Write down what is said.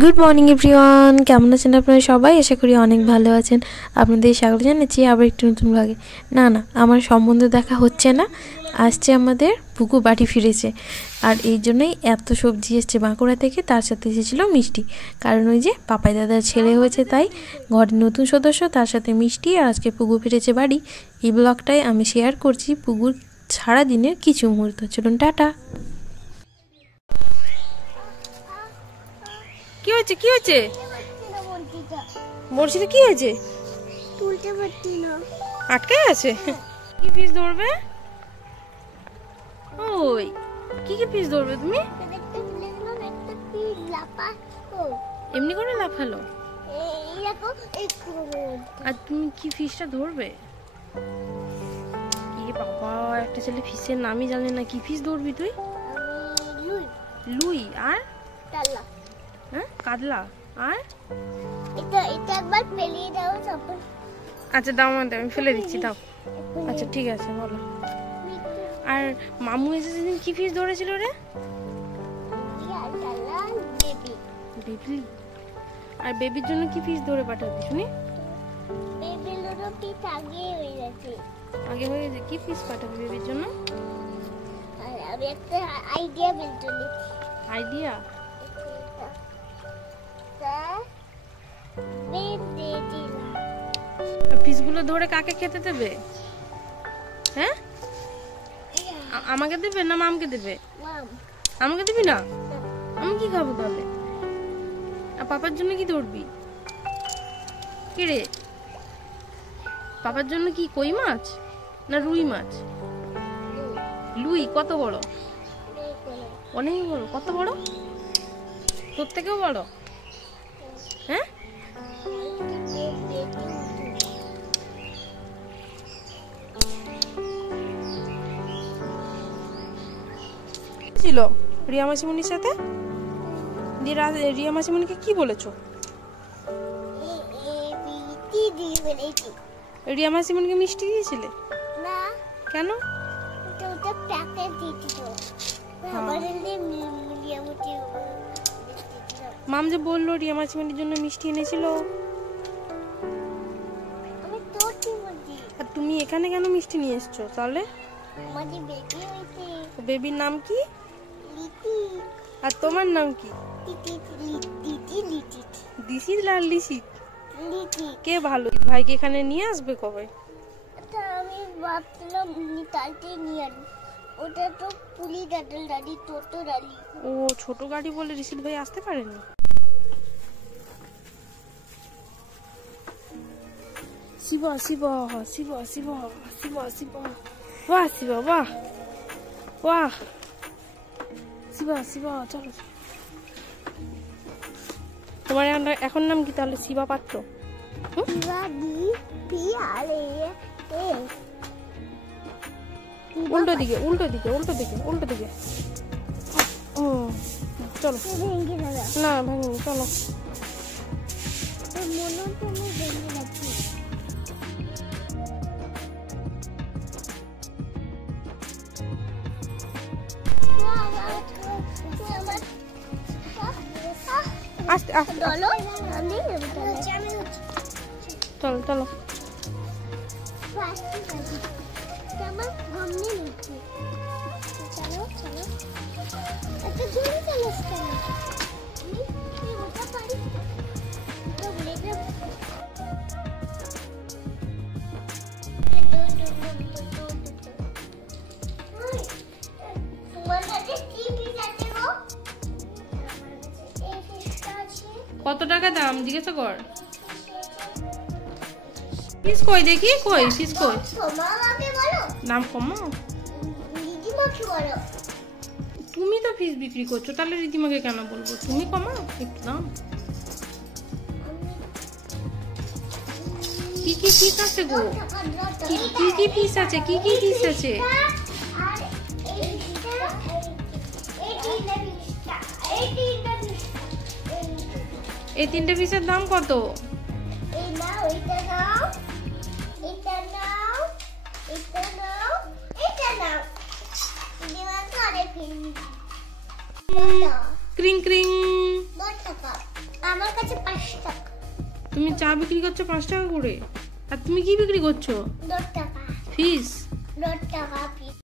Good morning everyone, কেমন আছেন আপনারা সবাই? আশা করি অনেক ভালো আছেন। আপনাদের স্বাগত জানাচ্ছি আবার একটু নতুন ব্লগে। না আমার সম্বন্ধে দেখা হচ্ছে না, আসছে আমাদের পুকু বাড়ি ফিরেছে। আর এই জন্যই এত সবজি এসছে বাঁকুড়া থেকে, তার সাথে এসেছিল মিষ্টি। কারণ ওই যে পাপাই দাদার ছেলে হয়েছে, তাই ঘরের নতুন সদস্য, তার সাথে মিষ্টি। আর আজকে পুকু ফিরেছে বাড়ি। এই ব্লগটাই আমি শেয়ার করছি পুকুর সারাদিনের কিছু মুহূর্ত। চলুন টাটা। কি হয়েছে কি হয়েছে বলছিটা কি হয়েছে? তুলতে পারছি না, আটকে আছে। কি পিস ধরবে? ওই কি কি পিস ধরবে তুমি? এমনি করে লাফালো। আর তুমি কি ফিশটা ধরবে? কি বাবা, একটা ছেলে ফিশের নামই জানে না। কি ফিশ ধরবি তুই? লুই আর কাতলা। আর এটা একবার ফেলিয়ে দাও তারপর। আচ্ছা দাও, আমি ফেলে দিচ্ছি, দাও। আচ্ছা ঠিক আছে, বলো। আর মামু এসে সেদিন কি ফিশ ধরেছিল রে? বেবি। আর বেবির জন্য কি ফিশ ধরে পাঠাবি শুনি? বেবির জন্য ফিশ আগে হয়ে গেছে। আগে হয়ে গেছে? কি ফিশ পাঠাবি বেবির জন্য? আর আমি একটা আইডিয়া বলতে লিখি। আইডিয়া? ফিশগুলো ধরে কাকে খেতে দেবে? হ্যাঁ, আমাকে দেবে না মামকে দেবে? আমাকে দিবি না? আমি কি খাবো তাহলে? আর পাপার জন্য কি ধরবি? কি রে, পাপার জন্য কি কই মাছ না রুই মাছ? লুই কত বড়? অনেক বড়। কত বড়? তোর থেকেও বড়? হ্যাঁ, ছিল রিয়া মাসিমণির সাথে। রিয়া মাসিমণিকে কি বলেছো? রিয়া মাসিমণিকে মিষ্টি দিয়েছিলে? না। কেন? ওটা প্যাকেট দিয়েছিল। মাম যে বললো রিয়া মাসিমণির জন্য মিষ্টি এনেছিল। আমি তোর কি বলছি? আর তুমি এখানে কেন মিষ্টি নিয়ে এসছো তাহলে? আমাদের বেবি হয়েছে। বেবির নাম কি? লিটি। আর তোমার নাম কি? দিশি লাল লিসি। কে ভালো? ভাইকে এখানে নিয়ে আসবে কবে? আমি ভাবছিলাম কালকে নিয়ে আসবো। ওটা তো পুলি ডাডল গাড়ি, টোটো গাড়ি। ও ছোট গাড়ি বলে ঋষিত ভাই আসতে পারেনি। শিবা শিবা শিবা শিবা শিবা শিবা, বাহ শিবা বাহ বাহ, শিবা শিবা। চলো, তোমার এখন নাম কি তাহলে? শিবা পাত্র? উল্টো দিকে উল্টো দিকে উল্টো দিকে উল্টো দিকে। চলো না ভাঙিনি, চলো। আস্তে আস্তে চলো চলো চলো। কত টাকা দাম জিজ্ঞাসা কর। ফিস কই দেখি, কই ফিস কই? দাম কমাও। তুমি তো ফিস বিক্রি করছো, তাহলে রীতিমাকে কেন বলবো? তুমি কমাও একটু দাম। কি কি ফিস আছে গো? কি কি ফিস আছে? কি কি ফিস আছে? এই তিনটে পিসের দাম কত? ক্রিং ক্রিং। তুমি চা বিক্রি করছো 5 টাকা করে, আর তুমি কি বিক্রি করছো? 10 টাকা। ফিস। 10 টাকা পিস।